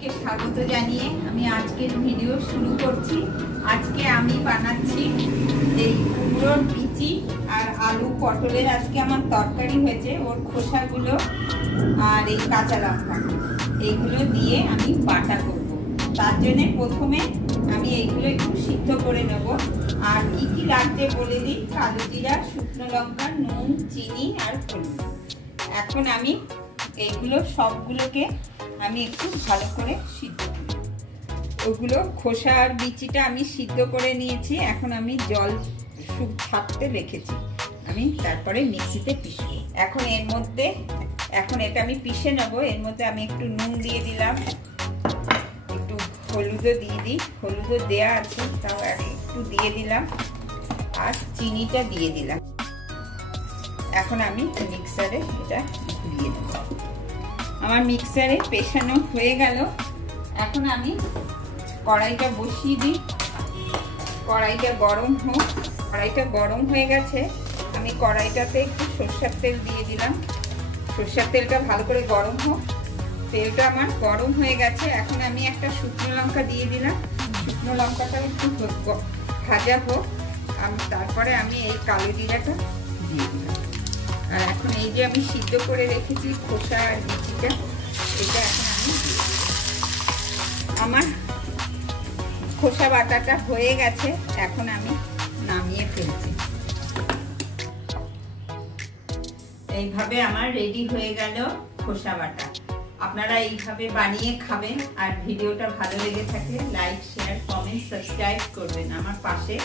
সকলকে স্বাগত জানিয়ে আমি আজকের ভিডিও শুরু করছি। আজকে আমি বানাচ্ছি এই কুমড়োর বিচি আর আলু পটলের আজকে আমার তরকারি হয়েছে। ওর খোসাগুলো আর এই কাঁচা লঙ্কা এইগুলো দিয়ে আমি বাটা করব। তার জন্য প্রথমে আমি এইগুলো একটু সিদ্ধ করে নেব। আর কি কি লাগবে বলে দিই, কালো জিরা, শুকনো লঙ্কা, নুন, চিনি আর হলুদ। এখন আমি এইগুলো সবগুলোকে আমি একটু ভালো করে সিদ্ধ করি। ওগুলো খোসা আর বিচিটা আমি সিদ্ধ করে নিয়েছি। এখন আমি জল থাকতে রেখেছি, আমি তারপরে মিক্সিতে পিষবো। এখন এর মধ্যে এটা আমি পিষে নেবো। এর মধ্যে আমি একটু নুন দিয়ে দিলাম, একটু হলুদও দিয়ে দিই, হলুদও দেওয়া আছে তাও একটু দিয়ে দিলাম, আর চিনিটা দিয়ে দিলাম। এখন আমি মিক্সারে এটা ঘুরিয়ে দেবো। আমার মিক্সারে পেশানো হয়ে গেল। এখন আমি কড়াইটা বসিয়ে দিই। কড়াইটা গরম হোক। কড়াইটা গরম হয়ে গেছে। আমি কড়াইটাতে একটু সরষের তেল দিয়ে দিলাম। সরষের তেলটা ভালো করে গরম হোক। তেলটা আমার গরম হয়ে গেছে। এখন আমি একটা শুকনো লঙ্কা দিয়ে দিলাম। শুকনো লঙ্কাটা একটু ভাজা হোক। তারপরে আমি এই কালো জিরাটা দিয়ে দিলাম। আর এখন এই যে আমি সিদ্ধ করে রেখেছি খোসা আর বিচিটা, এটা এখন আমি দিয়ে দিই। আমার খোসা বাটাটা হয়ে গেছে। এখন আমি নামিয়ে ফেলছি। এইভাবে আমার রেডি হয়ে গেল খোসা বাটা। আপনারা এইভাবে বানিয়ে খাবেন। আর ভিডিওটা ভালো লেগে থাকলে লাইক, শেয়ার, কমেন্ট, সাবস্ক্রাইব করবেন। আমার পাশে